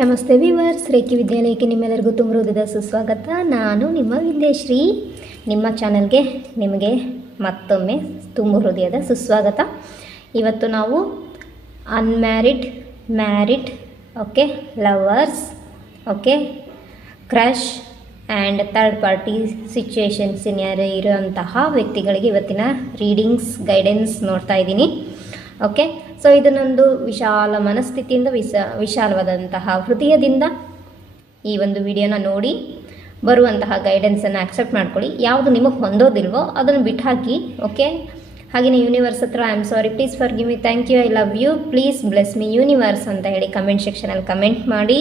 ನಮಸ್ತೆ viewers, reiki ವಿದ್ಯಾಲಯಕ್ಕೆ ನಿಮ್ಮೆಲ್ಲರಿಗೂ ತುಂಬ ಹೃದಯದ ಸುಸ್ವಾಗತ. ನಾನು ನಿಮ್ಮ ವಿದ್ಯಾಶ್ರೀ. ನಿಮ್ಮ ಚಾನಲ್ಗೆ ನಿಮಗೆ ಮತ್ತೊಮ್ಮೆ ತುಂಬ ಹೃದಯದ ಸುಸ್ವಾಗತ. ಇವತ್ತು ನಾವು unmarried, married, okay, lovers, okay, crush and third party situations ಇರುವಂತಹ ವ್ಯಕ್ತಿಗಳಿಗೆ ಇವತ್ತಿನ ರೀಡಿಂಗ್ಸ್ ಗೈಡೆನ್ಸ್ ನೋಡ್ತಾ ಇದ್ದೀನಿ. ಓಕೆ, ಸೊ ಇದನ್ನೊಂದು ವಿಶಾಲ ಮನಸ್ಥಿತಿಯಿಂದ ವಿಶಾಲವಾದಂತಹ ಹೃದಯದಿಂದ ಈ ಒಂದು ವಿಡಿಯೋನ ನೋಡಿ ಬರುವಂತಹ ಗೈಡೆನ್ಸನ್ನು ಆಕ್ಸೆಪ್ಟ್ ಮಾಡ್ಕೊಳ್ಳಿ. ಯಾವುದು ನಿಮಗೆ ಹೊಂದೋದಿಲ್ವೋ ಅದನ್ನು ಬಿಟ್ಟು ಹಾಕಿ. ಓಕೆ, ಹಾಗೆಯೇ ಯೂನಿವರ್ಸ್ ಹತ್ರ I am sorry, please forgive me, thank you, I love you, please bless me universe ಅಂತ ಹೇಳಿ ಕಮೆಂಟ್ ಸೆಕ್ಷನಲ್ಲಿ ಕಮೆಂಟ್ ಮಾಡಿ.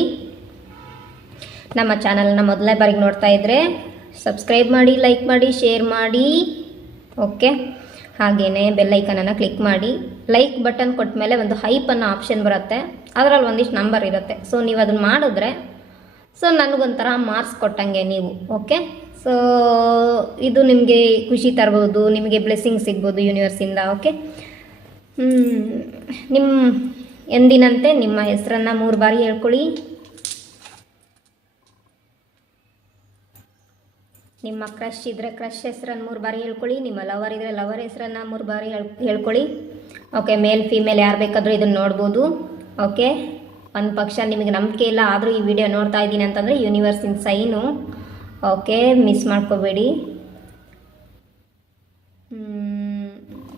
ನಮ್ಮ ಚಾನಲ್ನ ಮೊದಲನೇ ಬಾರಿಗೆ ನೋಡ್ತಾ ಇದ್ದರೆ ಸಬ್ಸ್ಕ್ರೈಬ್ ಮಾಡಿ, ಲೈಕ್ ಮಾಡಿ, ಶೇರ್ ಮಾಡಿ. ಓಕೆ, ಹಾಗೆಯೇ ಬೆಲ್ಲೈಕನನ್ನು ಕ್ಲಿಕ್ ಮಾಡಿ. ಲೈಕ್ ಬಟನ್ ಕೊಟ್ಟ ಮೇಲೆ ಒಂದು ಹೈಪ್ ಅನ್ನೋ ಆಪ್ಷನ್ ಬರುತ್ತೆ, ಅದರಲ್ಲಿ ಒಂದಿಷ್ಟು ನಂಬರ್ ಇರುತ್ತೆ. ಸೊ ನೀವು ಅದನ್ನು ಮಾಡಿದ್ರೆ ಸೊ ನನಗೊಂಥರ ಮಾರ್ಕ್ಸ್ ಕೊಟ್ಟಂಗೆ ನೀವು. ಓಕೆ, ಸೊ ಇದು ನಿಮಗೆ ಖುಷಿ ತರ್ಬೋದು, ನಿಮಗೆ ಬ್ಲೆಸ್ಸಿಂಗ್ ಸಿಗ್ಬೋದು ಯೂನಿವರ್ಸಿಂದ. ಓಕೆ, ನಿಮ್ಮ ಎಂದಿನಂತೆ ನಿಮ್ಮ ಹೆಸರನ್ನು 3 ಬಾರಿ ಹೇಳ್ಕೊಳ್ಳಿ. ನಿಮ್ಮ ಕ್ರಶ್ ಇದ್ದರೆ ಕ್ರಶ್ ಹೆಸರನ್ನು 3 ಬಾರಿ ಹೇಳ್ಕೊಳ್ಳಿ. ನಿಮ್ಮ ಲವರ್ ಇದ್ದರೆ ಲವರ್ ಹೆಸರನ್ನು 3 ಬಾರಿ ಹೇಳ್ಕೊಳ್ಳಿ. ಓಕೆ, ಮೇಲ್ ಫೀಮೇಲ್ ಯಾರು ಬೇಕಾದರೂ ಇದನ್ನು ನೋಡ್ಬೋದು. ಓಕೆ, ಒಂದು ಪಕ್ಷ ನಿಮಗೆ ನಂಬಿಕೆ ಇಲ್ಲ ಆದರೂ ಈ ವಿಡಿಯೋ ನೋಡ್ತಾ ಇದ್ದೀನಿ ಅಂತಂದರೆ ಯೂನಿವರ್ಸಿನ ಸೈನು. ಓಕೆ, ಮಿಸ್ ಮಾಡ್ಕೋಬೇಡಿ.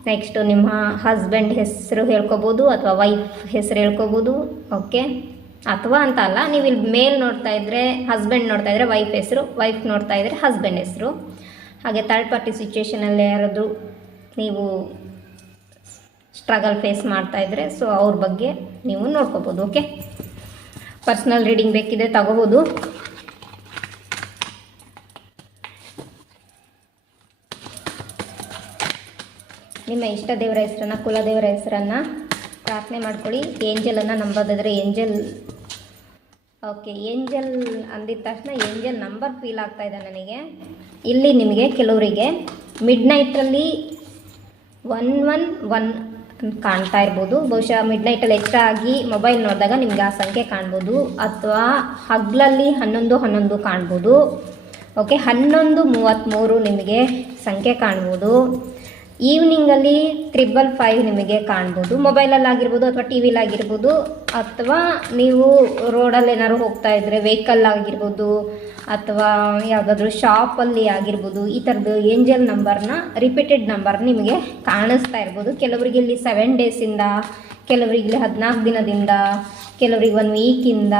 ನೆಕ್ಸ್ಟು ನಿಮ್ಮ ಹಸ್ಬೆಂಡ್ ಹೆಸರು ಹೇಳ್ಕೊಬೋದು ಅಥವಾ ವೈಫ್ ಹೆಸರು ಹೇಳ್ಕೊಬೋದು. ಓಕೆ, ಅಥವಾ ಅಂತ ಅಲ್ಲ, ನೀವು ಇಲ್ಲಿ ಮೇಲ್ ನೋಡ್ತಾ ಇದ್ದರೆ ಹಸ್ಬೆಂಡ್ ನೋಡ್ತಾ ಇದ್ದರೆ ವೈಫ್ ಹೆಸರು, ವೈಫ್ ನೋಡ್ತಾ ಇದ್ದರೆ ಹಸ್ಬೆಂಡ್ ಹೆಸರು. ಹಾಗೆ ಥರ್ಡ್ ಪಾರ್ಟಿ ಸಿಚುವೇಷನಲ್ಲಿ ಯಾರಾದರೂ ನೀವು ಸ್ಟ್ರಗಲ್ ಫೇಸ್ ಮಾಡ್ತಾ ಇದ್ದರೆ ಸೊ ಅವ್ರ ಬಗ್ಗೆ ನೀವು ನೋಡ್ಕೋಬೋದು. ಓಕೆ, ಪರ್ಸ್ನಲ್ ರೀಡಿಂಗ್ ಬೇಕಿದ್ರೆ ತಗೋಬೋದು. ನಿಮ್ಮ ಇಷ್ಟ ದೇವರ ಹೆಸರನ್ನು, ಕುಲದೇವರ ಹೆಸರನ್ನು ಪ್ರಾರ್ಥನೆ ಮಾಡ್ಕೊಳ್ಳಿ. ಏಂಜಲನ್ನು ನಂಬೋದಾದರೆ ಏಂಜಲ್. ಓಕೆ, ಏಂಜಲ್ ಅಂದಿದ ತಕ್ಷಣ ಏಂಜಲ್ ನಂಬರ್ ಫೀಲ್ ಆಗ್ತಾ ಇದೆ ನನಗೆ. ಇಲ್ಲಿ ನಿಮಗೆ ಕೆಲವರಿಗೆ ಮಿಡ್ ನೈಟಲ್ಲಿ 111 ಕಾಣ್ತಾ ಇರ್ಬೋದು. ಬಹುಶಃ ಮಿಡ್ ನೈಟಲ್ಲಿ ಹೆಚ್ಚಾಗಿ ಮೊಬೈಲ್ ನೋಡಿದಾಗ ನಿಮಗೆ ಆ ಸಂಖ್ಯೆ ಕಾಣ್ಬೋದು, ಅಥವಾ ಹಗಲಲ್ಲಿ 1111 ಕಾಣ್ಬೋದು. ಓಕೆ, 1133 ನಿಮಗೆ ಸಂಖ್ಯೆ ಕಾಣ್ಬೋದು. ಈವ್ನಿಂಗಲ್ಲಿ 555 ನಿಮಗೆ ಕಾಣ್ಬೋದು. ಮೊಬೈಲಲ್ಲಿ ಆಗಿರ್ಬೋದು ಅಥವಾ ಟಿ ವಿಲಾಗಿರ್ಬೋದು, ಅಥವಾ ನೀವು ರೋಡಲ್ಲಿ ಏನಾದ್ರು ಹೋಗ್ತಾ ಇದ್ದರೆ ವೆಹಿಕಲ್ ಆಗಿರ್ಬೋದು ಅಥವಾ ಯಾವುದಾದ್ರೂ ಶಾಪಲ್ಲಿ ಆಗಿರ್ಬೋದು. ಈ ಥರದ್ದು ಏಂಜಲ್ ನಂಬರ್ನ, ರಿಪೀಟೆಡ್ ನಂಬರ್ ನಿಮಗೆ ಕಾಣಿಸ್ತಾ ಇರ್ಬೋದು. ಕೆಲವರಿಗೆ ಇಲ್ಲಿ 7 ಡೇಸಿಂದ, ಕೆಲವರಿಗೆ ಇಲ್ಲಿ 14 ದಿನದಿಂದ, ಕೆಲವರಿಗೆ 1 ವೀಕಿಂದ,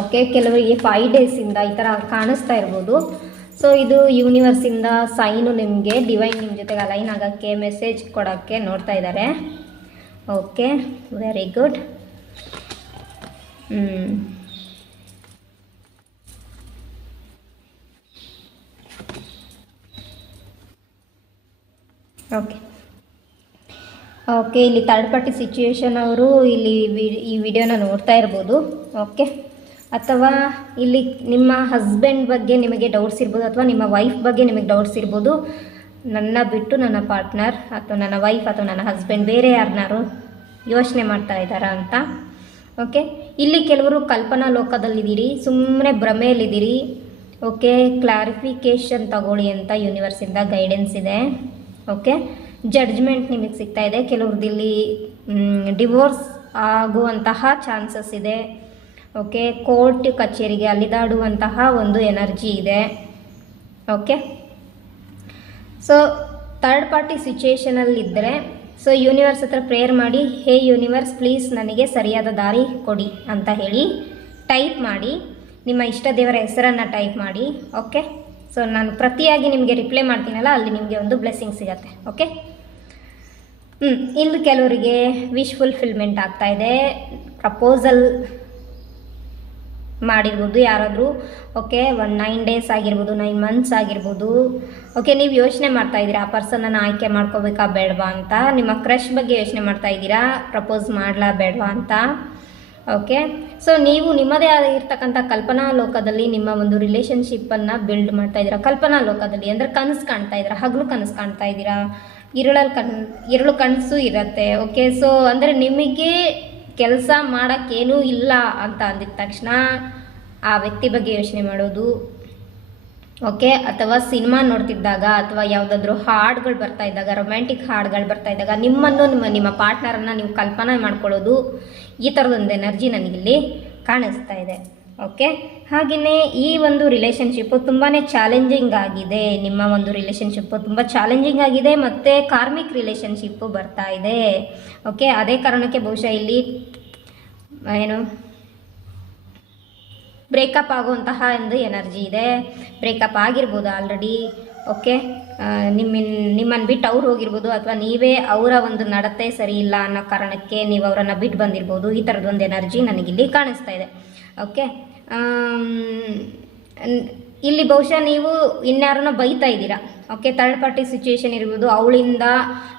ಓಕೆ, ಕೆಲವರಿಗೆ 5 ಡೇಸಿಂದ ಈ ಥರ ಕಾಣಿಸ್ತಾ ಇರ್ಬೋದು. ಸೊ ಇದು ಯೂನಿವರ್ಸಿಂದ ಸೈನು, ನಿಮಗೆ ಡಿವೈನ್ ನಿಮ್ಮ ಜೊತೆಗೆ ಅಲೈನ್ ಆಗೋಕ್ಕೆ, ಮೆಸೇಜ್ ಕೊಡೋಕ್ಕೆ ನೋಡ್ತಾ ಇದ್ದಾರೆ. Okay, very good. Okay okay ಇಲ್ಲಿ ಥರ್ಡ್ ಪಾರ್ಟಿ ಸಿಚುವೇಶನ್ ಅವರು ಇಲ್ಲಿ ಈ ವಿಡಿಯೋನ ನೋಡ್ತಾ ಇರ್ಬೋದು. ಓಕೆ, ಅಥವಾ ಇಲ್ಲಿ ನಿಮ್ಮ ಹಸ್ಬೆಂಡ್ ಬಗ್ಗೆ ನಿಮಗೆ ಡೌಟ್ಸ್ ಇರ್ಬೋದು, ಅಥವಾ ನಿಮ್ಮ ವೈಫ್ ಬಗ್ಗೆ ನಿಮಗೆ ಡೌಟ್ಸ್ ಇರ್ಬೋದು. ನನ್ನ ಬಿಟ್ಟು ನನ್ನ ಪಾರ್ಟ್ನರ್ ಅಥವಾ ನನ್ನ ವೈಫ್ ಅಥವಾ ನನ್ನ ಹಸ್ಬೆಂಡ್ ಬೇರೆ ಯಾರನ್ನಾರು ಯೋಚನೆ ಮಾಡ್ತಾ ಇದ್ದಾರಾ ಅಂತ. ಓಕೆ, ಇಲ್ಲಿ ಕೆಲವರು ಕಲ್ಪನಾ ಲೋಕದಲ್ಲಿದ್ದೀರಿ, ಸುಮ್ಮನೆ ಭ್ರಮೆಯಲ್ಲಿದ್ದೀರಿ. ಓಕೆ, ಕ್ಲಾರಿಫಿಕೇಷನ್ ತಗೊಳ್ಳಿ ಅಂತ ಯೂನಿವರ್ಸಿಂದ ಗೈಡೆನ್ಸ್ ಇದೆ. ಓಕೆ, ಜಡ್ಜ್ಮೆಂಟ್ ನಿಮಗೆ ಸಿಗ್ತಾ ಇದೆ. ಕೆಲವ್ರದ್ದಿಲ್ಲಿ ಡಿವೋರ್ಸ್ ಆಗುವಂತಹ ಚಾನ್ಸಸ್ ಇದೆ. ಓಕೆ, ಕೋರ್ಟ್ ಕಚೇರಿಗೆ ಅಲಿದಾಡುವಂತಹ ಒಂದು ಎನರ್ಜಿ ಇದೆ. ಓಕೆ, ಸೊ ಥರ್ಡ್ ಪಾರ್ಟಿ ಸಿಚುವೇಷನಲ್ಲಿದ್ದರೆ ಸೊ ಯೂನಿವರ್ಸ್ ಹತ್ರ ಪ್ರೇಯರ್ ಮಾಡಿ, ಹೇ ಯೂನಿವರ್ಸ್ ಪ್ಲೀಸ್ ನನಗೆ ಸರಿಯಾದ ದಾರಿ ಕೊಡಿ ಅಂತ ಹೇಳಿ ಟೈಪ್ ಮಾಡಿ. ನಿಮ್ಮ ಇಷ್ಟ ದೇವರ ಹೆಸರನ್ನು ಟೈಪ್ ಮಾಡಿ. ಓಕೆ, ಸೊ ನಾನು ಪ್ರತಿಯಾಗಿ ನಿಮಗೆ ರಿಪ್ಲೈ ಮಾಡ್ತೀನಲ್ಲ, ಅಲ್ಲಿ ನಿಮಗೆ ಒಂದು ಬ್ಲೆಸ್ಸಿಂಗ್ ಸಿಗತ್ತೆ. ಓಕೆ, ಇಲ್ಲಿ ಕೆಲವರಿಗೆ ವಿಶ್ ಫುಲ್ಫಿಲ್ಮೆಂಟ್ ಆಗ್ತಾಯಿದೆ. ಪ್ರಪೋಸಲ್ ಮಾಡಿರ್ಬೋದು ಯಾರಾದರೂ. ಓಕೆ, 9 ಡೇಸ್ ಆಗಿರ್ಬೋದು, 9 ಮಂತ್ಸ್ ಆಗಿರ್ಬೋದು. ಓಕೆ, ನೀವು ಯೋಚನೆ ಮಾಡ್ತಾ ಇದ್ದೀರಾ ಆ ಪರ್ಸನನ್ನು ಆಯ್ಕೆ ಮಾಡ್ಕೋಬೇಕಾ ಬೇಡವಾ ಅಂತ. ನಿಮ್ಮ ಕ್ರಶ್ ಬಗ್ಗೆ ಯೋಚನೆ ಮಾಡ್ತಾ ಇದ್ದೀರಾ, ಪ್ರಪೋಸ್ ಮಾಡಲಾ ಬೇಡವಾ ಅಂತ. ಓಕೆ, ಸೊ ನೀವು ನಿಮ್ಮದೇ ಆಗಿರ್ತಕ್ಕಂಥ ಕಲ್ಪನಾ ಲೋಕದಲ್ಲಿ ನಿಮ್ಮ ಒಂದು ರಿಲೇಷನ್ಶಿಪ್ಪನ್ನು ಬಿಲ್ಡ್ ಮಾಡ್ತಾ ಇದ್ದೀರಾ. ಕಲ್ಪನಾ ಲೋಕದಲ್ಲಿ ಅಂದರೆ ಕನಸು ಕಾಣ್ತಾ ಇದ್ದೀರಾ, ಹಗಲು ಕನಸು ಕಾಣ್ತಾ ಇದ್ದೀರಾ, ಇರುಳು ಕನಸು ಇರುತ್ತೆ. ಓಕೆ, ಸೊ ಅಂದರೆ ನಿಮಗೆ ಕೆಲಸ ಮಾಡೋಕ್ಕೇನೂ ಇಲ್ಲ ಅಂತ ಅಂದಿದ ತಕ್ಷಣ ಆ ವ್ಯಕ್ತಿ ಬಗ್ಗೆ ಯೋಚನೆ ಮಾಡೋದು, ಓಕೆ, ಅಥವಾ ಸಿನಿಮಾ ನೋಡ್ತಿದ್ದಾಗ ಅಥವಾ ಯಾವುದಾದ್ರೂ ಹಾಡುಗಳು ಬರ್ತಾ ಇದ್ದಾಗ, ರೊಮ್ಯಾಂಟಿಕ್ ಹಾಡುಗಳು ಬರ್ತಾ ಇದ್ದಾಗ ನಿಮ್ಮನ್ನು ನಿಮ್ಮ ಪಾರ್ಟ್ನರನ್ನು ನೀವು ಕಲ್ಪನೆ ಮಾಡ್ಕೊಳ್ಳೋದು, ಈ ಥರದೊಂದು ಎನರ್ಜಿ ನನಗಿಲ್ಲಿ ಕಾಣಿಸ್ತಾ ಇದೆ. ಓಕೆ, ಹಾಗೆಯೇ ಈ ಒಂದು ರಿಲೇಷನ್ಶಿಪ್ಪು ತುಂಬಾ ಚಾಲೆಂಜಿಂಗ್ ಆಗಿದೆ. ನಿಮ್ಮ ಒಂದು ರಿಲೇಷನ್ಶಿಪ್ಪು ತುಂಬ ಚಾಲೆಂಜಿಂಗ್ ಆಗಿದೆ ಮತ್ತು ಕಾರ್ಮಿಕ್ ರಿಲೇಷನ್ಶಿಪ್ಪು ಬರ್ತಾ ಇದೆ. ಓಕೆ, ಅದೇ ಕಾರಣಕ್ಕೆ ಬಹುಶಃ ಇಲ್ಲಿ ಏನು ಬ್ರೇಕಪ್ ಆಗುವಂತಹ ಒಂದು ಎನರ್ಜಿ ಇದೆ. ಬ್ರೇಕಪ್ ಆಗಿರ್ಬೋದು ಆಲ್ರೆಡಿ. ಓಕೆ, ನಿಮ್ಮನ್ನು ಬಿಟ್ಟು ಅವ್ರು ಹೋಗಿರ್ಬೋದು, ಅಥವಾ ನೀವೇ ಅವರ ಒಂದು ನಡತೆ ಸರಿ ಇಲ್ಲ ಅನ್ನೋ ಕಾರಣಕ್ಕೆ ನೀವು ಅವರನ್ನು ಬಿಟ್ಟು ಬಂದಿರ್ಬೋದು. ಈ ಥರದೊಂದು ಎನರ್ಜಿ ನನಗಿಲ್ಲಿ ಕಾಣಿಸ್ತಾ ಇದೆ. ಓಕೆ, ಇಲ್ಲಿ ಬಹುಶಃ ನೀವು ಇನ್ಯಾರನ್ನ ಬೈತಾ ಇದ್ದೀರಾ. ಓಕೆ, ಥರ್ಡ್ ಪಾರ್ಟಿ ಸಿಚುವೇಶನ್ ಇರ್ಬೋದು, ಅವಳಿಂದ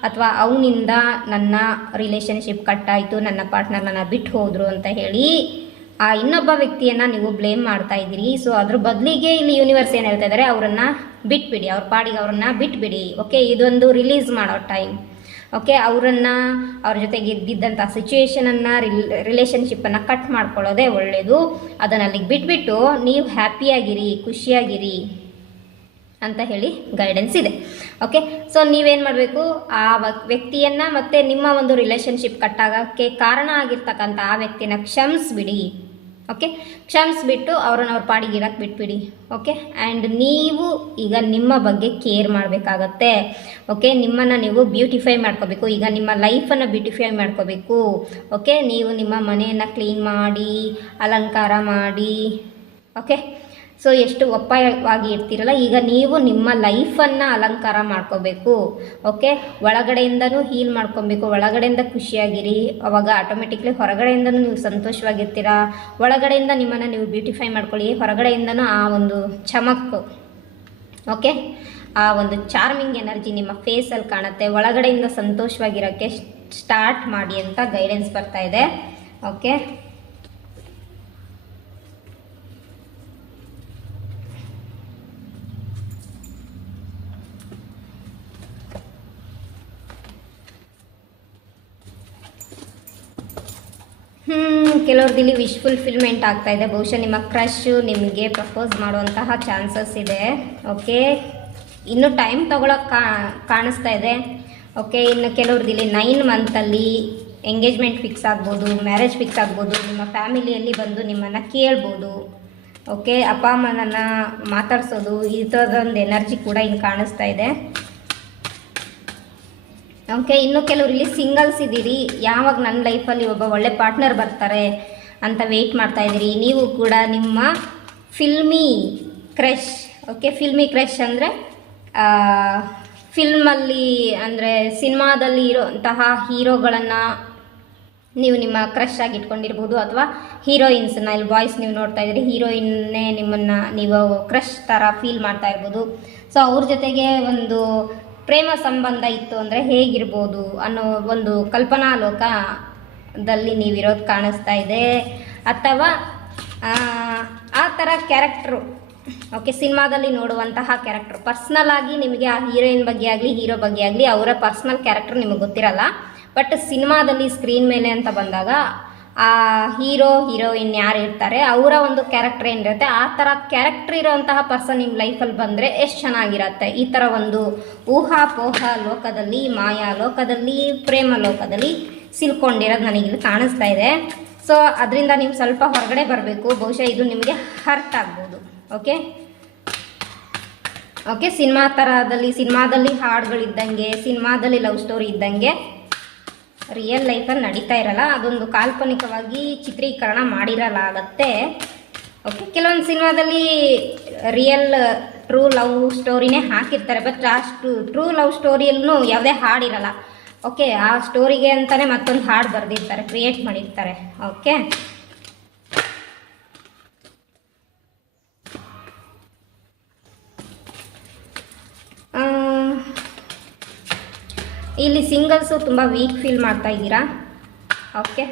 ಅಥವಾ ಅವನಿಂದ ನನ್ನ ರಿಲೇಷನ್ಶಿಪ್ ಕಟ್ಟಾಯಿತು, ನನ್ನ ಪಾರ್ಟ್ನರ್ ನನ್ನ ಬಿಟ್ಟು ಹೋದರು ಅಂತ ಹೇಳಿ ಆ ಇನ್ನೊಬ್ಬ ವ್ಯಕ್ತಿಯನ್ನು ನೀವು ಬ್ಲೇಮ್ ಮಾಡ್ತಾ ಇದ್ದೀರಿ. ಸೊ ಅದ್ರ ಬದಲಿಗೆ ಇಲ್ಲಿ ಯೂನಿವರ್ಸ್ ಏನು ಹೇಳ್ತಾ ಇದ್ದಾರೆ, ಅವರನ್ನು ಬಿಟ್ಬಿಡಿ, ಅವ್ರ ಪಾಡಿಗೆ ಅವ್ರನ್ನ ಬಿಟ್ಬಿಡಿ. ಓಕೆ, ಇದೊಂದು ರಿಲೀಸ್ ಮಾಡೋ ಟೈಮ್. ಓಕೆ, ಅವ್ರ ಜೊತೆಗೆ ಇದ್ದಿದ್ದಂಥ ಸಿಚುವೇಶನನ್ನು ರಿಲೇಷನ್ಶಿಪ್ಪನ್ನು ಕಟ್ ಮಾಡ್ಕೊಳ್ಳೋದೇ ಒಳ್ಳೆಯದು. ಅದನ್ನು ಅಲ್ಲಿಗೆ ಬಿಟ್ಬಿಟ್ಟು ನೀವು ಹ್ಯಾಪಿಯಾಗಿರಿ, ಖುಷಿಯಾಗಿರಿ ಅಂತ ಹೇಳಿ ಗೈಡೆನ್ಸ್ ಇದೆ. ಓಕೆ, ಸೊ ನೀವೇನು ಮಾಡಬೇಕು, ಆ ವ್ಯಕ್ತಿಯನ್ನು ಮತ್ತು ನಿಮ್ಮ ಒಂದು ರಿಲೇಷನ್ಶಿಪ್ ಕಟ್ಟಾಗೋಕ್ಕೆ ಕಾರಣ ಆಗಿರ್ತಕ್ಕಂಥ ಆ ವ್ಯಕ್ತಿನ ಕ್ಷಮಿಸ್ಬಿಡಿ. ಓಕೆ, ಕ್ಷಮಿಸ್ಬಿಟ್ಟು ಅವ್ರನ್ನ ಅವ್ರ ಪಾಡಿಗೆ ಇರೋಕ್ಕೆ ಬಿಟ್ಬಿಡಿ. ಓಕೆ, ಆ್ಯಂಡ್ ನೀವು ಈಗ ನಿಮ್ಮ ಬಗ್ಗೆ ಕೇರ್ ಮಾಡಬೇಕಾಗತ್ತೆ. ಓಕೆ, ನಿಮ್ಮನ್ನು ನೀವು ಬ್ಯೂಟಿಫೈ ಮಾಡ್ಕೋಬೇಕು. ಈಗ ನಿಮ್ಮ ಲೈಫನ್ನು ಬ್ಯೂಟಿಫೈ ಮಾಡ್ಕೋಬೇಕು. ಓಕೆ, ನೀವು ನಿಮ್ಮ ಮನೆಯನ್ನು ಕ್ಲೀನ್ ಮಾಡಿ, ಅಲಂಕಾರ ಮಾಡಿ, ಓಕೆ, ಸೊ ಎಷ್ಟು ಒಪ್ಪಾಯವಾಗಿ ಇರ್ತೀರಲ್ಲ, ಈಗ ನೀವು ನಿಮ್ಮ ಲೈಫನ್ನು ಅಲಂಕಾರ ಮಾಡ್ಕೋಬೇಕು. ಓಕೆ, ಒಳಗಡೆಯಿಂದನೂ ಹೀಲ್ ಮಾಡ್ಕೊಬೇಕು, ಒಳಗಡೆಯಿಂದ ಖುಷಿಯಾಗಿರಿ. ಅವಾಗ ಆಟೋಮೆಟಿಕ್ಲಿ ಹೊರಗಡೆಯಿಂದನೂ ನೀವು ಸಂತೋಷವಾಗಿರ್ತೀರಾ. ಒಳಗಡೆಯಿಂದ ನಿಮ್ಮನ್ನು ನೀವು ಬ್ಯೂಟಿಫೈ ಮಾಡ್ಕೊಳ್ಳಿ, ಹೊರಗಡೆಯಿಂದನೂ ಆ ಒಂದು ಚಮಕ್, ಓಕೆ, ಆ ಒಂದು ಚಾರ್ಮಿಂಗ್ ಎನರ್ಜಿ ನಿಮ್ಮ ಫೇಸಲ್ಲಿ ಕಾಣುತ್ತೆ. ಒಳಗಡೆಯಿಂದ ಸಂತೋಷವಾಗಿರೋಕ್ಕೆ ಸ್ಟಾರ್ಟ್ ಮಾಡಿ ಅಂತ ಗೈಡೆನ್ಸ್ ಬರ್ತಾ ಇದೆ. ಓಕೆ, ಕೆಲವ್ರದ್ದು ಇಲ್ಲಿ ವಿಶ್ ಫುಲ್ಫಿಲ್ಮೆಂಟ್ ಆಗ್ತಾ ಇದೆ. ಬಹುಶಃ ನಿಮ್ಮ ಕ್ರಶ್ ನಿಮಗೆ ಪ್ರಪೋಸ್ ಮಾಡುವಂತಹ ಚಾನ್ಸಸ್ ಇದೆ. ಓಕೆ, ಇನ್ನೂ ಟೈಮ್ ತಗೊಳ್ಳೋಕೆ ಕಾಣಿಸ್ತಾ ಇದೆ. ಓಕೆ, ಇನ್ನು ಕೆಲವ್ರದ್ದು ಇಲ್ಲಿ 9 ಮಂತಲ್ಲಿ ಎಂಗೇಜ್ಮೆಂಟ್ ಫಿಕ್ಸ್ ಆಗ್ಬೋದು, ಮ್ಯಾರೇಜ್ ಫಿಕ್ಸ್ ಆಗ್ಬೋದು, ನಿಮ್ಮ ಫ್ಯಾಮಿಲಿಯಲ್ಲಿ ಬಂದು ನಿಮ್ಮನ್ನು ಕೇಳ್ಬೋದು. ಓಕೆ, ಅಪ್ಪ ಅಮ್ಮನನ್ನು ಮಾತಾಡ್ಸೋದು, ಈ ಥರದೊಂದು ಎನರ್ಜಿ ಕೂಡ ಇಲ್ಲಿ ಕಾಣಿಸ್ತಾ ಇದೆ. ಓಕೆ, ಇನ್ನು ಕೆಲವರು ಇಲ್ಲಿ ಸಿಂಗಲ್ಸ್ ಇದ್ದೀರಿ, ಯಾವಾಗ ನನ್ನ ಲೈಫಲ್ಲಿ ಒಬ್ಬ ಒಳ್ಳೆ ಪಾರ್ಟ್ನರ್ ಬರ್ತಾರೆ ಅಂತ ವೆಯ್ಟ್ ಮಾಡ್ತಾ ಇದ್ದೀರಿ. ನೀವು ಕೂಡ ನಿಮ್ಮ filmy crush, okay, filmy crush ಅಂದರೆ ಫಿಲ್ಮಲ್ಲಿ ಅಂದರೆ ಸಿನಿಮಾದಲ್ಲಿ ಇರೋಂತಹ ಹೀರೋಗಳನ್ನು ನೀವು ನಿಮ್ಮ ಕ್ರಶ್ ಆಗಿ ಇಟ್ಕೊಂಡಿರ್ಬೋದು, ಅಥವಾ ಹೀರೋಯಿನ್ಸನ್ನ, ಇಲ್ಲಿ ಬಾಯ್ಸ್ ನೀವು ನೋಡ್ತಾ ಇದ್ದೀರಿ, ಹೀರೋಯಿನ್ನೇ ನಿಮ್ಮನ್ನು ನೀವು ಕ್ರಶ್ ಥರ ಫೀಲ್ ಮಾಡ್ತಾ ಇರ್ಬೋದು. ಸೊ ಅವ್ರ ಜೊತೆಗೆ ಒಂದು ಪ್ರೇಮ ಸಂಬಂಧ ಇತ್ತು ಅಂದರೆ ಹೇಗಿರ್ಬೋದು ಅನ್ನೋ ಒಂದು ಕಲ್ಪನಾ ಲೋಕದಲ್ಲಿ ನೀವಿರೋದು ಕಾಣಿಸ್ತಾ ಇದೆ. ಅಥವಾ ಆ ಥರ ಕ್ಯಾರೆಕ್ಟ್ರು, ಓಕೆ, ಸಿನಿಮಾದಲ್ಲಿ ನೋಡುವಂತಹ ಕ್ಯಾರೆಕ್ಟ್ರು ಪರ್ಸ್ನಲ್ ಆಗಿ ನಿಮಗೆ ಆ ಹೀರೋಯಿನ್ ಬಗ್ಗೆ ಆಗಲಿ ಹೀರೋ ಬಗ್ಗೆ ಆಗಲಿ ಅವರ ಪರ್ಸ್ನಲ್ ಕ್ಯಾರೆಕ್ಟ್ರ್ ನಿಮಗೆ ಗೊತ್ತಿರಲ್ಲ. ಬಟ್ ಸಿನಿಮಾದಲ್ಲಿ ಸ್ಕ್ರೀನ್ ಮೇಲೆ ಅಂತ ಬಂದಾಗ ಆ ಹೀರೋ ಹೀರೋಯಿನ್ ಯಾರು ಇರ್ತಾರೆ ಅವರ ಒಂದು ಕ್ಯಾರೆಕ್ಟರ್ ಏನಿರುತ್ತೆ, ಆ ಥರ ಕ್ಯಾರೆಕ್ಟರ್ ಇರೋಂತಹ ಪರ್ಸನ್ ನಿಮ್ಮ ಲೈಫಲ್ಲಿ ಬಂದರೆ ಎಷ್ಟು ಚೆನ್ನಾಗಿರತ್ತೆ. ಈ ಥರ ಒಂದು ಊಹಾಪೋಹ ಲೋಕದಲ್ಲಿ, ಮಾಯಾ ಲೋಕದಲ್ಲಿ, ಪ್ರೇಮ ಲೋಕದಲ್ಲಿ ಸಿಲ್ಕೊಂಡಿರೋದು ನನಗಿಲ್ಲಿ ಕಾಣಿಸ್ತಾ ಇದೆ. ಸೊ ಅದರಿಂದ ನೀವು ಸ್ವಲ್ಪ ಹೊರಗಡೆ ಬರಬೇಕು. ಬಹುಶಃ ಇದು ನಿಮಗೆ ಹರ್ಟ್ ಆಗ್ಬೋದು. ಓಕೆ, ಓಕೆ, ಸಿನಿಮಾದಲ್ಲಿ ಹಾಡುಗಳಿದ್ದಂಗೆ, ಸಿನಿಮಾದಲ್ಲಿ ಲವ್ ಸ್ಟೋರಿ ಇದ್ದಂಗೆ ರಿಯಲ್ ಲೈಫಲ್ಲಿ ನಡೀತಾ ಇರಲ್ಲ. ಅದೊಂದು ಕಾಲ್ಪನಿಕವಾಗಿ ಚಿತ್ರೀಕರಣ ಮಾಡಿರಲಾಗತ್ತೆ. ಓಕೆ, ಕೆಲವೊಂದು ಸಿನಿಮಾದಲ್ಲಿ ರಿಯಲ್ ಟ್ರೂ ಲವ್ ಸ್ಟೋರಿನೇ ಹಾಕಿರ್ತಾರೆ. ಬಟ್ ಆ ಟ್ರೂ ಲವ್ ಸ್ಟೋರಿಯಲ್ಲೂ ಯಾವುದೇ ಹಾಡಿರಲ್ಲ. ಓಕೆ, ಆ ಸ್ಟೋರಿಗೆ ಅಂತಲೇ ಮತ್ತೊಂದು ಹಾಡು ಬರೆದಿರ್ತಾರೆ, ಕ್ರಿಯೇಟ್ ಮಾಡಿರ್ತಾರೆ. ಓಕೆ, ಇಲ್ಲಿ ಸಿಂಗಲ್ಸು ತುಂಬ ವೀಕ್ ಫೀಲ್ ಮಾಡ್ತಾ ಇದ್ದೀರಾ. ಓಕೆ,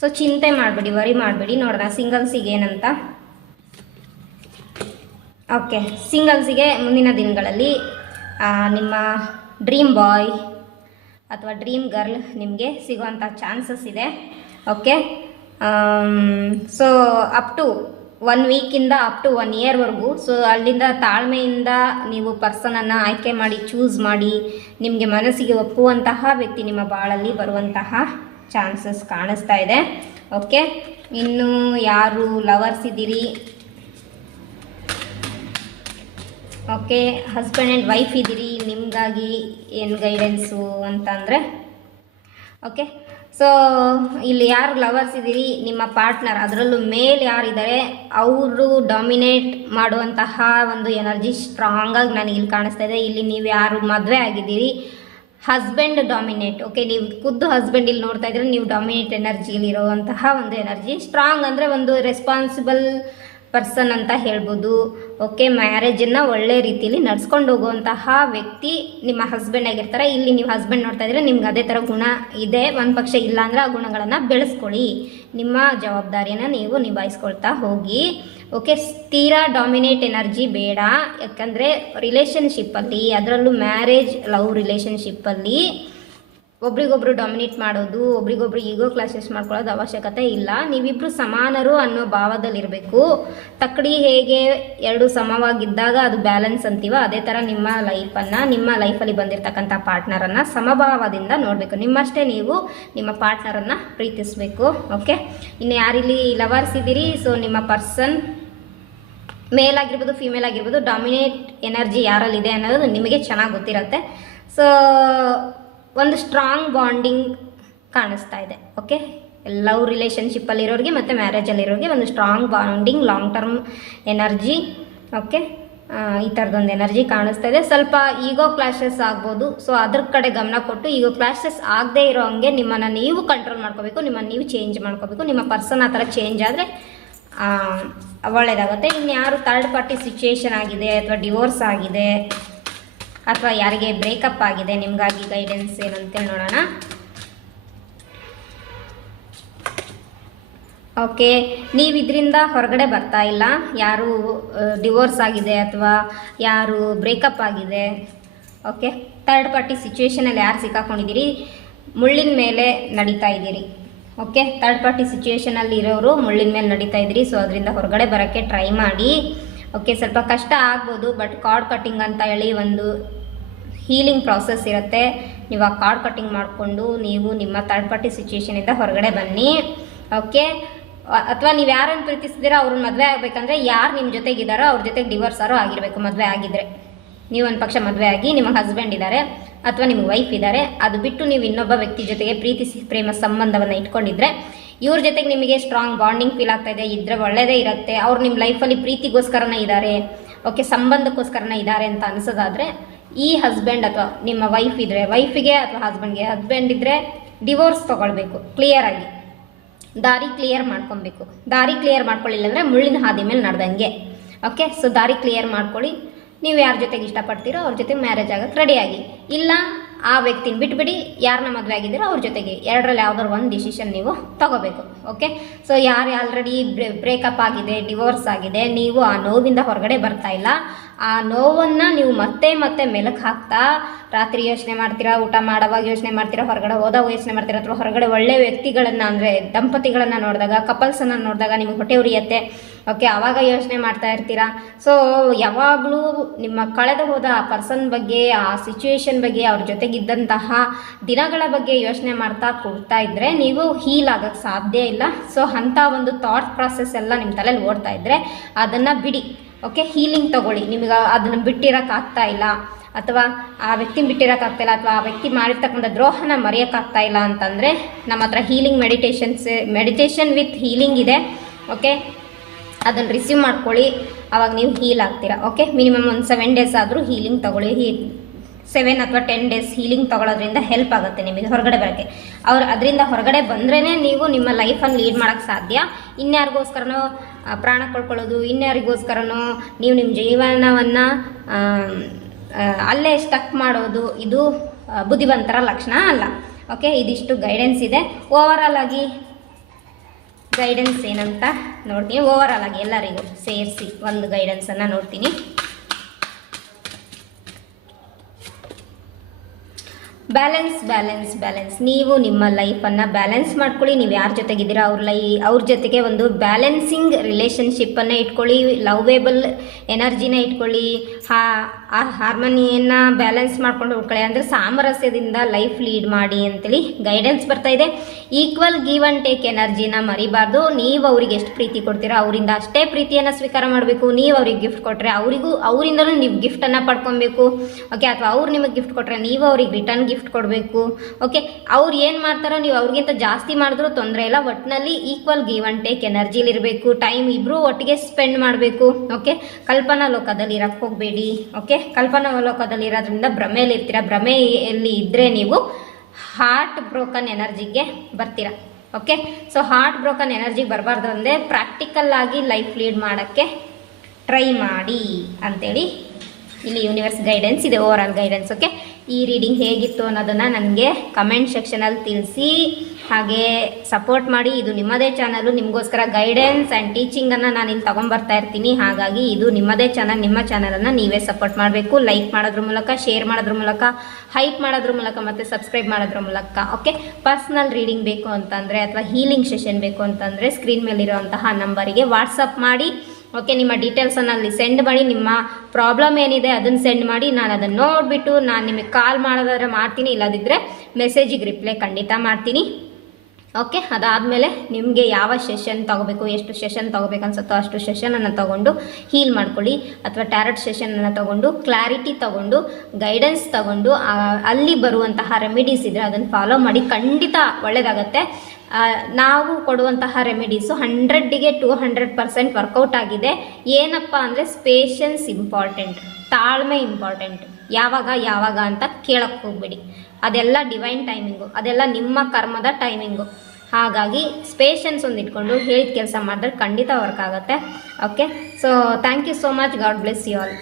ಸೊ ಚಿಂತೆ ಮಾಡಬೇಡಿ, ವರಿ ಮಾಡಬೇಡಿ. ನೋಡೋಣ ಸಿಂಗಲ್ಸಿಗೆ ಏನಂತ. ಓಕೆ, ಸಿಂಗಲ್ಸಿಗೆ ಮುಂದಿನ ದಿನಗಳಲ್ಲಿ ನಿಮ್ಮ ಡ್ರೀಮ್ ಬಾಯ್ ಅಥವಾ ಡ್ರೀಮ್ ಗರ್ಲ್ ನಿಮಗೆ ಸಿಗುವಂಥ ಚಾನ್ಸಸ್ ಇದೆ. ಓಕೆ. ಸೊ ಅಪ್ ಟು 1 ವೀಕಿಂದ ಅಪ್ ಟು 1 ಇಯರ್ವರೆಗೂ, ಸೊ ಅಲ್ಲಿಂದ ತಾಳ್ಮೆಯಿಂದ ನೀವು ಪರ್ಸನನ್ನು ಆಯ್ಕೆ ಮಾಡಿ ಚೂಸ್ ಮಾಡಿ ನಿಮಗೆ ಮನಸ್ಸಿಗೆ ಒಪ್ಪುವಂತಹ ವ್ಯಕ್ತಿ ನಿಮ್ಮ ಬಾಳಲ್ಲಿ ಬರುವಂತಹ ಚಾನ್ಸಸ್ ಕಾಣಿಸ್ತಾ ಇದೆ. ಓಕೆ, ಇನ್ನು ಯಾರು ಲವರ್ಸ್ ಇದ್ದೀರಿ, ಓಕೆ, ಹಸ್ಬೆಂಡ್ ಆ್ಯಂಡ್ ವೈಫ್ ಇದ್ದೀರಿ, ನಿಮಗಾಗಿ ಏನು ಗೈಡೆನ್ಸು ಅಂತಂದರೆ, ಓಕೆ, ಸೊ ಇಲ್ಲಿ ಯಾರು ಲವರ್ಸ್ ಇದ್ದೀರಿ, ನಿಮ್ಮ ಪಾರ್ಟ್ನರ್ ಅದರಲ್ಲೂ ಮೇಲ್ ಯಾರಿದ್ದಾರೆ ಅವರು ಡಾಮಿನೇಟ್ ಮಾಡುವಂತಹ ಒಂದು ಎನರ್ಜಿ ಸ್ಟ್ರಾಂಗಾಗಿ ನನಗೆ ಇಲ್ಲಿ ಕಾಣಿಸ್ತಾ ಇದೆ. ಇಲ್ಲಿ ನೀವು ಯಾರು ಮದುವೆ ಆಗಿದ್ದೀರಿ, ಹಸ್ಬೆಂಡ್ ಡಾಮಿನೇಟ್, ಓಕೆ, ನೀವು ಖುದ್ದು ಹಸ್ಬೆಂಡ್ ಇಲ್ಲಿ ನೋಡ್ತಾ ಇದ್ರೆ ನೀವು ಡಾಮಿನೇಟ್ ಎನರ್ಜಿಯಲ್ಲಿ ಇರುವಂತಹ ಒಂದು ಎನರ್ಜಿ. ಸ್ಟ್ರಾಂಗ್ ಅಂದರೆ ಒಂದು ರೆಸ್ಪಾನ್ಸಿಬಲ್ ಪರ್ಸನ್ ಅಂತ ಹೇಳ್ಬೋದು. ಓಕೆ, ಮ್ಯಾರೇಜನ್ನು ಒಳ್ಳೆ ರೀತಿಯಲ್ಲಿ ನಡ್ಸ್ಕೊಂಡು ಹೋಗುವಂತಹ ವ್ಯಕ್ತಿ ನಿಮ್ಮ ಹಸ್ಬೆಂಡ್ ಆಗಿರ್ತಾರೆ. ಇಲ್ಲಿ ನೀವು ಹಸ್ಬೆಂಡ್ ನೋಡ್ತಾ ಇದ್ರೆ ನಿಮ್ಗೆ ಅದೇ ಥರ ಗುಣ ಇದೆ, ಒಂದು ಪಕ್ಷ ಇಲ್ಲ ಅಂದರೆ ಆ ಗುಣಗಳನ್ನು ಬೆಳೆಸ್ಕೊಳ್ಳಿ, ನಿಮ್ಮ ಜವಾಬ್ದಾರಿಯನ್ನು ನೀವು ನಿಭಾಯಿಸ್ಕೊಳ್ತಾ ಹೋಗಿ. ಓಕೆ, ತೀರಾ ಡಾಮಿನೇಟ್ ಎನರ್ಜಿ ಬೇಡ, ಯಾಕಂದರೆ ರಿಲೇಷನ್ಶಿಪ್ಪಲ್ಲಿ, ಅದರಲ್ಲೂ ಮ್ಯಾರೇಜ್ ಲವ್ ರಿಲೇಷನ್ಶಿಪ್ಪಲ್ಲಿ ಒಬ್ರಿಗೊಬ್ರು ಡಾಮಿನೇಟ್ ಮಾಡೋದು, ಒಬ್ರಿಗೊಬ್ರು ಈಗೋ ಕ್ಲಾಶಸ್ ಮಾಡ್ಕೊಳ್ಳೋದು ಅವಶ್ಯಕತೆ ಇಲ್ಲ. ನೀವಿಬ್ಬರು ಸಮಾನರು ಅನ್ನೋ ಭಾವದಲ್ಲಿರಬೇಕು. ತಕ್ಕಡಿ ಹೇಗೆ ಎರಡು ಸಮವಾಗಿದ್ದಾಗ ಅದು ಬ್ಯಾಲೆನ್ಸ್ ಅಂತೀವ, ಅದೇ ಥರ ನಿಮ್ಮ ಲೈಫನ್ನು, ನಿಮ್ಮ ಲೈಫಲ್ಲಿ ಬಂದಿರತಕ್ಕಂಥ ಪಾರ್ಟ್ನರನ್ನು ಸಮಭಾವದಿಂದ ನೋಡಬೇಕು. ನಿಮ್ಮಷ್ಟೇ ನೀವು ನಿಮ್ಮ ಪಾರ್ಟ್ನರನ್ನು ಪ್ರೀತಿಸಬೇಕು. ಓಕೆ, ಇನ್ನು ಯಾರಿಲ್ಲಿ ಲವರ್ಸ್ ಇದ್ದೀರಿ, ಸೊ ನಿಮ್ಮ ಪರ್ಸನ್ ಮೇಲ್ ಆಗಿರ್ಬೋದು ಫಿಮೇಲ್ ಆಗಿರ್ಬೋದು, ಡಾಮಿನೇಟ್ ಎನರ್ಜಿ ಯಾರಲ್ಲಿದೆ ಅನ್ನೋದು ನಿಮಗೆ ಚೆನ್ನಾಗಿ ಗೊತ್ತಿರುತ್ತೆ. ಸೊ ಒಂದು ಸ್ಟ್ರಾಂಗ್ ಬಾಂಡಿಂಗ್ ಕಾಣಿಸ್ತಾ ಇದೆ. ಓಕೆ, ಲವ್ ರಿಲೇಷನ್ಶಿಪ್ಪಲ್ಲಿರೋರಿಗೆ ಮತ್ತು ಮ್ಯಾರೇಜಲ್ಲಿರೋರಿಗೆ ಒಂದು strong bonding, long term energy. Okay, ಈ ಥರದೊಂದು ಎನರ್ಜಿ ಕಾಣಿಸ್ತಾ ಇದೆ. ಸ್ವಲ್ಪ ಈಗೋ ಕ್ಲಾಶಸ್ ಆಗ್ಬೋದು, ಸೊ ಅದ್ರ ಕಡೆ ಗಮನ ಕೊಟ್ಟು ಈಗೋ ಕ್ಲಾಶಸ್ ಆಗದೆ ಇರೋ ಹಂಗೆ ನಿಮ್ಮನ್ನು ನೀವು ಕಂಟ್ರೋಲ್ ಮಾಡ್ಕೋಬೇಕು, ನಿಮ್ಮನ್ನು ನೀವು ಚೇಂಜ್ ಮಾಡ್ಕೋಬೇಕು. ನಿಮ್ಮ ಪರ್ಸನ್ ಆ ಥರ ಚೇಂಜ್ ಆದರೆ ಒಳ್ಳೆಯದಾಗುತ್ತೆ. ಇನ್ಯಾರು ಥರ್ಡ್ ಪಾರ್ಟಿ ಸಿಚುಯೇಷನ್ ಆಗಿದೆ ಅಥವಾ ಡಿವೋರ್ಸ್ ಆಗಿದೆ ಅಥವಾ ಯಾರಿಗೆ ಬ್ರೇಕಪ್ ಆಗಿದೆ, ನಿಮಗಾಗಿ ಗೈಡೆನ್ಸ್ ಏನಂತೇಳಿ ನೋಡೋಣ. ಓಕೆ, ನೀವು ಇದರಿಂದ ಹೊರಗಡೆ ಬರ್ತಾ ಇಲ್ಲ, ಯಾರು ಡಿವೋರ್ಸ್ ಆಗಿದೆ ಅಥವಾ ಯಾರು ಬ್ರೇಕಪ್ ಆಗಿದೆ. ಓಕೆ, ಥರ್ಡ್ ಪಾರ್ಟಿ ಸಿಚುವೇಷನಲ್ಲಿ ಯಾರು ಸಿಕ್ಕಾಕೊಂಡಿದ್ದೀರಿ, ಮುಳ್ಳಿನ ಮೇಲೆ ನಡೀತಾ ಇದ್ದೀರಿ. ಓಕೆ, ಥರ್ಡ್ ಪಾರ್ಟಿ ಸಿಚುವೇಷನಲ್ಲಿ ಇರೋರು ಮುಳ್ಳಿನ ಮೇಲೆ ನಡೀತಾ ಇದ್ದೀರಿ. ಸೊ ಅದರಿಂದ ಹೊರಗಡೆ ಬರೋಕ್ಕೆ ಟ್ರೈ ಮಾಡಿ. ಓಕೆ, ಸ್ವಲ್ಪ ಕಷ್ಟ ಆಗ್ಬೋದು, ಬಟ್ ಕಾರ್ಡ್ ಕಟ್ಟಿಂಗ್ ಅಂತ ಹೇಳಿ ಒಂದು ಹೀಲಿಂಗ್ ಪ್ರಾಸೆಸ್ ಇರುತ್ತೆ. ನೀವು ಆ ಕಾರ್ಡ್ ಕಟ್ಟಿಂಗ್ ಮಾಡಿಕೊಂಡು ನೀವು ನಿಮ್ಮ ಥರ್ಡ್ ಪಾರ್ಟಿ ಸಿಚುವೇಷನಿಂದ ಹೊರಗಡೆ ಬನ್ನಿ. ಓಕೆ, ಅಥವಾ ನೀವು ಯಾರನ್ನು ಪ್ರೀತಿಸಿದ್ದೀರೋ ಅವ್ರನ್ನ ಮದುವೆ ಆಗಬೇಕಂದ್ರೆ ಯಾರು ನಿಮ್ಮ ಜೊತೆಗಿದ್ದಾರೋ ಅವ್ರ ಜೊತೆಗೆ ಡಿವೋರ್ಸಾರೋ ಆಗಿರಬೇಕು. ಮದುವೆ ಆಗಿದ್ದರೆ ನೀವು ಒಂದು ಪಕ್ಷ ಮದುವೆ ಆಗಿ ನಿಮ್ಮ ಹಸ್ಬೆಂಡ್ ಇದ್ದಾರೆ ಅಥವಾ ನಿಮ್ಮ ವೈಫ್ ಇದ್ದಾರೆ, ಅದು ಬಿಟ್ಟು ನೀವು ಇನ್ನೊಬ್ಬ ವ್ಯಕ್ತಿ ಜೊತೆಗೆ ಪ್ರೀತಿಸಿ ಪ್ರೇಮ ಸಂಬಂಧವನ್ನು ಇಟ್ಕೊಂಡಿದ್ರೆ ಇವ್ರ ಜೊತೆಗೆ ನಿಮಗೆ ಸ್ಟ್ರಾಂಗ್ ಬಾಂಡಿಂಗ್ ಫೀಲ್ ಆಗ್ತಾ ಇದೆ, ಇದ್ರೆ ಒಳ್ಳೆಯದೇ ಇರುತ್ತೆ. ಅವ್ರು ನಿಮ್ಮ ಲೈಫಲ್ಲಿ ಪ್ರೀತಿಗೋಸ್ಕರನೇ ಇದ್ದಾರೆ, ಓಕೆ, ಸಂಬಂಧಕ್ಕೋಸ್ಕರನೇ ಇದ್ದಾರೆ ಅಂತ ಅನಿಸೋದಾದರೆ ಈ ಹಸ್ಬೆಂಡ್ ಅಥವಾ ನಿಮ್ಮ ವೈಫ್ ಇದ್ದರೆ ವೈಫಿಗೆ ಅಥವಾ ಹಸ್ಬೆಂಡ್ ಇದ್ದರೆ ಡಿವೋರ್ಸ್ ತೊಗೊಳ್ಬೇಕು. ಕ್ಲಿಯರಾಗಿ ದಾರಿ ಕ್ಲಿಯರ್ ಮಾಡ್ಕೊಬೇಕು. ದಾರಿ ಕ್ಲಿಯರ್ ಮಾಡ್ಕೊಳ್ಳಿಲ್ಲ ಅಂದರೆ ಮುಳ್ಳಿನ ಹಾದಿ ಮೇಲೆ ನಡೆದಂಗೆ. ಓಕೆ, ಸೊ ದಾರಿ ಕ್ಲಿಯರ್ ಮಾಡ್ಕೊಳ್ಳಿ. ನೀವು ಯಾರ ಜೊತೆಗೆ ಇಷ್ಟಪಡ್ತೀರೋ ಅವ್ರ ಜೊತೆಗೆ ಮ್ಯಾರೇಜ್ ಆಗೋಕ್ಕೆ ರೆಡಿಯಾಗಿ, ಇಲ್ಲ ಆ ವ್ಯಕ್ತಿನ ಬಿಟ್ಬಿಡಿ, ಯಾರನ್ನ ಮದುವೆ ಆಗಿದ್ದೀರೋ ಅವ್ರ ಜೊತೆಗೆ, ಎರಡರಲ್ಲಿ ಯಾವ್ದಾದ್ರು ಒಂದು ಡಿಸಿಷನ್ ನೀವು ತಗೋಬೇಕು. ಓಕೆ, ಸೊ ಯಾರು ಆಲ್ರೆಡಿ ಬ್ರೇಕಪ್ ಆಗಿದೆ, ಡಿವೋರ್ಸ್ ಆಗಿದೆ, ನೀವು ಆ ನೋವಿಂದ ಹೊರಗಡೆ ಬರ್ತಾ ಇಲ್ಲ, ಆ ನೋವನ್ನು ನೀವು ಮತ್ತೆ ಮತ್ತೆ ಮೆಲುಕು ಹಾಕ್ತಾ ರಾತ್ರಿ ಯೋಚನೆ ಮಾಡ್ತೀರಾ, ಊಟ ಮಾಡೋವಾಗ ಯೋಚನೆ ಮಾಡ್ತೀರಾ, ಹೊರಗಡೆ ಹೋದಾಗ ಯೋಚನೆ ಮಾಡ್ತೀರಾ, ಅಥವಾ ಹೊರಗಡೆ ಒಳ್ಳೆ ವ್ಯಕ್ತಿಗಳನ್ನು ಅಂದರೆ ದಂಪತಿಗಳನ್ನು ನೋಡಿದಾಗ, ಕಪಲ್ಸನ್ನು ನೋಡಿದಾಗ ನಿಮಗೆ ಹೊಟ್ಟೆ ಉರಿಯುತ್ತೆ. ಓಕೆ, ಆವಾಗ ಯೋಚನೆ ಮಾಡ್ತಾ ಇರ್ತೀರಾ. ಸೊ ಯಾವಾಗಲೂ ನಿಮ್ಮ ಕಳೆದು ಹೋದ ಆ ಪರ್ಸನ್ ಬಗ್ಗೆ, ಆ ಸಿಚುವೇಶನ್ ಬಗ್ಗೆ, ಅವ್ರ ಜೊತೆಗಿದ್ದಂತಹ ದಿನಗಳ ಬಗ್ಗೆ ಯೋಚನೆ ಮಾಡ್ತಾ ಕೂಡ್ತಾ ಇದ್ದರೆ ನೀವು ಹೀಲ್ ಆಗೋಕ್ಕೆ ಸಾಧ್ಯ ಇಲ್ಲ. ಸೊ ಅಂಥ ಒಂದು ಥಾಟ್ ಪ್ರಾಸೆಸ್ ಎಲ್ಲ ನಿಮ್ಮ ತಲೆಯಲ್ಲಿ ಓಡ್ತಾ ಇದ್ದರೆ ಅದನ್ನು ಬಿಡಿ. ಓಕೆ, ಹೀಲಿಂಗ್ ತೊಗೊಳ್ಳಿ. ನಿಮಗೆ ಅದನ್ನು ಬಿಟ್ಟಿರೋಕ್ಕಾಗ್ತಾ ಇಲ್ಲ, ಅಥವಾ ಆ ವ್ಯಕ್ತಿನ ಬಿಟ್ಟಿರೋಕ್ಕಾಗ್ತಾಯಿಲ್ಲ, ಅಥವಾ ಆ ವ್ಯಕ್ತಿ ಮಾಡಿರ್ತಕ್ಕಂಥ ದ್ರೋಹನ ಮರೆಯೋಕ್ಕಾಗ್ತಾ ಇಲ್ಲ ಅಂತಂದರೆ ನಮ್ಮ ಹತ್ರ ಹೀಲಿಂಗ್ ಮೆಡಿಟೇಷನ್ ವಿತ್ ಹೀಲಿಂಗ್ ಇದೆ. ಓಕೆ, ಅದನ್ನು ರಿಸೀವ್ ಮಾಡ್ಕೊಳ್ಳಿ, ಆವಾಗ ನೀವು ಹೀಲ್ ಆಗ್ತೀರಾ. ಓಕೆ, ಮಿನಿಮಮ್ ಒಂದು 7 ಡೇಸ್ ಆದರೂ ಹೀಲಿಂಗ್ ತೊಗೊಳ್ಳಿ. 7 ಅಥವಾ 10 ಡೇಸ್ ಹೀಲಿಂಗ್ ತೊಗೊಳೋದ್ರಿಂದ ಹೆಲ್ಪ್ ಆಗುತ್ತೆ ನಿಮಗೆ ಹೊರಗಡೆ ಬರೋಕ್ಕೆ. ಅದರಿಂದ ಹೊರಗಡೆ ಬಂದ್ರೇ ನೀವು ನಿಮ್ಮ ಲೈಫನ್ನು ಲೀಡ್ ಮಾಡೋಕ್ಕೆ ಸಾಧ್ಯ. ಇನ್ಯಾರಿಗೋಸ್ಕರನೋ ಪ್ರಾಣ ಕಳ್ಕೊಳ್ಳೋದು, ಇನ್ಯಾರಿಗೋಸ್ಕರನೋ ನೀವು ನಿಮ್ಮ ಜೀವನವನ್ನು ಅಲ್ಲೇ ಸ್ಟಕ್ ಮಾಡೋದು, ಇದು ಬುದ್ಧಿವಂತರ ಲಕ್ಷಣ ಅಲ್ಲ. ಓಕೆ, ಇದಿಷ್ಟು ಗೈಡೆನ್ಸ್ ಇದೆ. ಓವರಾಲ್ ಆಗಿ ಗೈಡೆನ್ಸ್ ಏನಂತ ನೋಡ್ತೀನಿ. ಓವರಾಲ್ ಆಗಿ ಎಲ್ಲರಿಗೂ ಸೇರಿಸಿ ಒಂದು ಗೈಡೆನ್ಸನ್ನು ನೋಡ್ತೀನಿ. ಬ್ಯಾಲೆನ್ಸ್ ನೀವು ನಿಮ್ಮ ಲೈಫನ್ನು ಬ್ಯಾಲೆನ್ಸ್ ಮಾಡ್ಕೊಳ್ಳಿ. ನೀವು ಯಾರ ಜೊತೆಗಿದ್ದೀರಾ ಅವ್ರ ಜೊತೆಗೆ ಒಂದು ಬ್ಯಾಲೆನ್ಸಿಂಗ್ ರಿಲೇಷನ್ಶಿಪ್ಪನ್ನು ಇಟ್ಕೊಳ್ಳಿ, ಲವೇಬಲ್ ಎನರ್ಜಿನ ಇಟ್ಕೊಳ್ಳಿ, ಆ ಹಾರ್ಮೋನಿಯನ್ನು ಬ್ಯಾಲೆನ್ಸ್ ಮಾಡ್ಕೊಂಡು ಹೋಗ್ಕೊಳ್ಳಿ. ಅಂದರೆ ಸಾಮರಸ್ಯದಿಂದ ಲೈಫ್ ಲೀಡ್ ಮಾಡಿ ಅಂತೇಳಿ ಗೈಡೆನ್ಸ್ ಬರ್ತಾ ಇದೆ. ಈಕ್ವಲ್ ಗಿವ್ ಆ್ಯಂಡ್ ಟೇಕ್ ಎನರ್ಜಿನ ಮರಿಬಾರ್ದು. ನೀವು ಅವ್ರಿಗೆ ಎಷ್ಟು ಪ್ರೀತಿ ಕೊಡ್ತೀರಾ ಅವರಿಂದ ಅಷ್ಟೇ ಪ್ರೀತಿಯನ್ನು ಸ್ವೀಕಾರ ಮಾಡಬೇಕು. ನೀವು ಅವ್ರಿಗೆ ಗಿಫ್ಟ್ ಕೊಟ್ಟರೆ ಅವರಿಂದಲೂ ನೀವು ಗಿಫ್ಟನ್ನು ಪಡ್ಕೊಬೇಕು. ಓಕೆ, ಅಥವಾ ಅವ್ರು ನಿಮಗೆ ಗಿಫ್ಟ್ ಕೊಟ್ಟರೆ ನೀವು ಅವ್ರಿಗೆ ರಿಟರ್ನ್ ಗಿಫ್ಟ್ ಕೊಡಬೇಕು. ಓಕೆ, ಅವ್ರು ಏನು ಮಾಡ್ತಾರೋ ನೀವು ಅವ್ರಿಗಿಂತ ಜಾಸ್ತಿ ಮಾಡಿದ್ರೂ ತೊಂದರೆ ಇಲ್ಲ. ಒಟ್ಟಿನಲ್ಲಿ ಈಕ್ವಲ್ ಗಿವ್ ಆ್ಯಂಡ್ ಟೇಕ್ ಎನರ್ಜಿಲಿರಬೇಕು. ಟೈಮ್ ಇಬ್ಬರು ಒಟ್ಟಿಗೆ ಸ್ಪೆಂಡ್ ಮಾಡಬೇಕು. ಓಕೆ, ಕಲ್ಪನಾ ಲೋಕದಲ್ಲಿ ಇರಕ್ಕೆ ಹೋಗಬೇಡಿ. ಓಕೆ, ಕಲ್ಪನಾ ಲೋಕದಲ್ಲಿ ಇರೋದ್ರಿಂದ ಭ್ರಮೆಯಲ್ಲಿರ್ತೀರ. ಭ್ರಮೆಯಲ್ಲಿ ಇದ್ದರೆ ನೀವು ಹಾರ್ಟ್ ಬ್ರೋಕನ್ ಎನರ್ಜಿಗೆ ಬರ್ತೀರ. ಓಕೆ, ಸೊ ಹಾರ್ಟ್ ಬ್ರೋಕನ್ ಎನರ್ಜಿಗೆ ಬರಬಾರ್ದು ಅಂದರೆ ಪ್ರಾಕ್ಟಿಕಲ್ ಆಗಿ ಲೈಫ್ ಲೀಡ್ ಮಾಡೋಕ್ಕೆ ಟ್ರೈ ಮಾಡಿ ಅಂತೇಳಿ ಇಲ್ಲಿ ಯೂನಿವರ್ಸ್ ಗೈಡೆನ್ಸ್ ಇದೆ, ಓವರ್ ಆಲ್ ಗೈಡೆನ್ಸ್. ಓಕೆ, ಈ ರೀಡಿಂಗ್ ಹೇಗಿತ್ತು ಅನ್ನೋದನ್ನು ನನಗೆ ಕಮೆಂಟ್ ಸೆಕ್ಷನಲ್ಲಿ ತಿಳಿಸಿ, ಹಾಗೆ ಸಪೋರ್ಟ್ ಮಾಡಿ. ಇದು ನಿಮ್ಮದೇ ಚಾನಲು, ನಿಮಗೋಸ್ಕರ ಗೈಡೆನ್ಸ್ ಆ್ಯಂಡ್ ಟೀಚಿಂಗನ್ನು ನಾನು ಇಲ್ಲಿ ತೊಗೊಂಬರ್ತಾ ಇರ್ತೀನಿ. ಹಾಗಾಗಿ ಇದು ನಿಮ್ಮದೇ ಚಾನಲ್. ನಿಮ್ಮ ಚಾನಲನ್ನು ನೀವೇ ಸಪೋರ್ಟ್ ಮಾಡಬೇಕು. ಲೈಕ್ ಮಾಡೋದ್ರ ಮೂಲಕ, ಶೇರ್ ಮಾಡೋದ್ರ ಮೂಲಕ, ಹೈಪ್ ಮಾಡೋದ್ರ ಮೂಲಕ ಮತ್ತು ಸಬ್ಸ್ಕ್ರೈಬ್ ಮಾಡೋದ್ರ ಮೂಲಕ. ಓಕೆ, ಪರ್ಸ್ನಲ್ ರೀಡಿಂಗ್ ಬೇಕು ಅಂತಂದರೆ ಅಥವಾ ಹೀಲಿಂಗ್ ಸೆಷನ್ ಬೇಕು ಅಂತಂದರೆ ಸ್ಕ್ರೀನ್ ಮೇಲಿರುವಂತಹ ನಂಬರಿಗೆ ವಾಟ್ಸಪ್ ಮಾಡಿ. ಓಕೆ, ನಿಮ್ಮ ಡೀಟೇಲ್ಸನ್ನು ಅಲ್ಲಿ ಸೆಂಡ್ ಮಾಡಿ. ನಿಮ್ಮ ಪ್ರಾಬ್ಲಮ್ ಏನಿದೆ ಅದನ್ನು ಸೆಂಡ್ ಮಾಡಿ. ನಾನು ಅದನ್ನು ನೋಡಿಬಿಟ್ಟು ನಾನು ನಿಮಗೆ ಕಾಲ್ ಮಾಡೋದಾದ್ರೆ ಮಾಡ್ತೀನಿ, ಇಲ್ಲದಿದ್ದರೆ ಮೆಸೇಜಿಗೆ ರಿಪ್ಲೈ ಖಂಡಿತ ಮಾಡ್ತೀನಿ. ಓಕೆ, ಅದಾದಮೇಲೆ ನಿಮಗೆ ಯಾವ ಸೆಷನ್ ತೊಗೋಬೇಕು, ಎಷ್ಟು ಸೆಷನ್ ತೊಗೋಬೇಕು ಅನ್ಸುತ್ತೋ ಅಷ್ಟು ಸೆಷನನ್ನು ತೊಗೊಂಡು ಹೀಲ್ ಮಾಡ್ಕೊಳ್ಳಿ. ಅಥವಾ ಟ್ಯಾರೆಟ್ ಸೆಷನನ್ನು ತೊಗೊಂಡು ಕ್ಲಾರಿಟಿ ತೊಗೊಂಡು ಗೈಡೆನ್ಸ್ ತೊಗೊಂಡು ಅಲ್ಲಿ ಬರುವಂತಹ ರೆಮಿಡೀಸ್ ಇದ್ದರೆ ಅದನ್ನು ಫಾಲೋ ಮಾಡಿ. ಖಂಡಿತ ಒಳ್ಳೆಯದಾಗತ್ತೆ. ನಾವು ಕೊಡುವಂತಹ ರೆಮಿಡೀಸು 100ಗೆ 200% ವರ್ಕೌಟ್ ಆಗಿದೆ. ಏನಪ್ಪ ಅಂದರೆ ಪೇಷನ್ಸ್ ಇಂಪಾರ್ಟೆಂಟ್, ತಾಳ್ಮೆ ಇಂಪಾರ್ಟೆಂಟ್. ಯಾವಾಗ ಅಂತ ಕೇಳಕ್ಕೆ ಹೋಗ್ಬೇಡಿ. ಅದೆಲ್ಲ ಡಿವೈನ್ ಟೈಮಿಂಗು, ಅದೆಲ್ಲ ನಿಮ್ಮ ಕರ್ಮದ ಟೈಮಿಂಗು. ಹಾಗಾಗಿ ಪೇಷನ್ಸ್ ಒಂದು ಇಟ್ಕೊಂಡು ಹೇಳಿದ ಕೆಲಸ ಮಾಡಿದ್ರೆ ಖಂಡಿತ ವರ್ಕ್ ಆಗುತ್ತೆ. Okay, so thank you so much. God bless you all.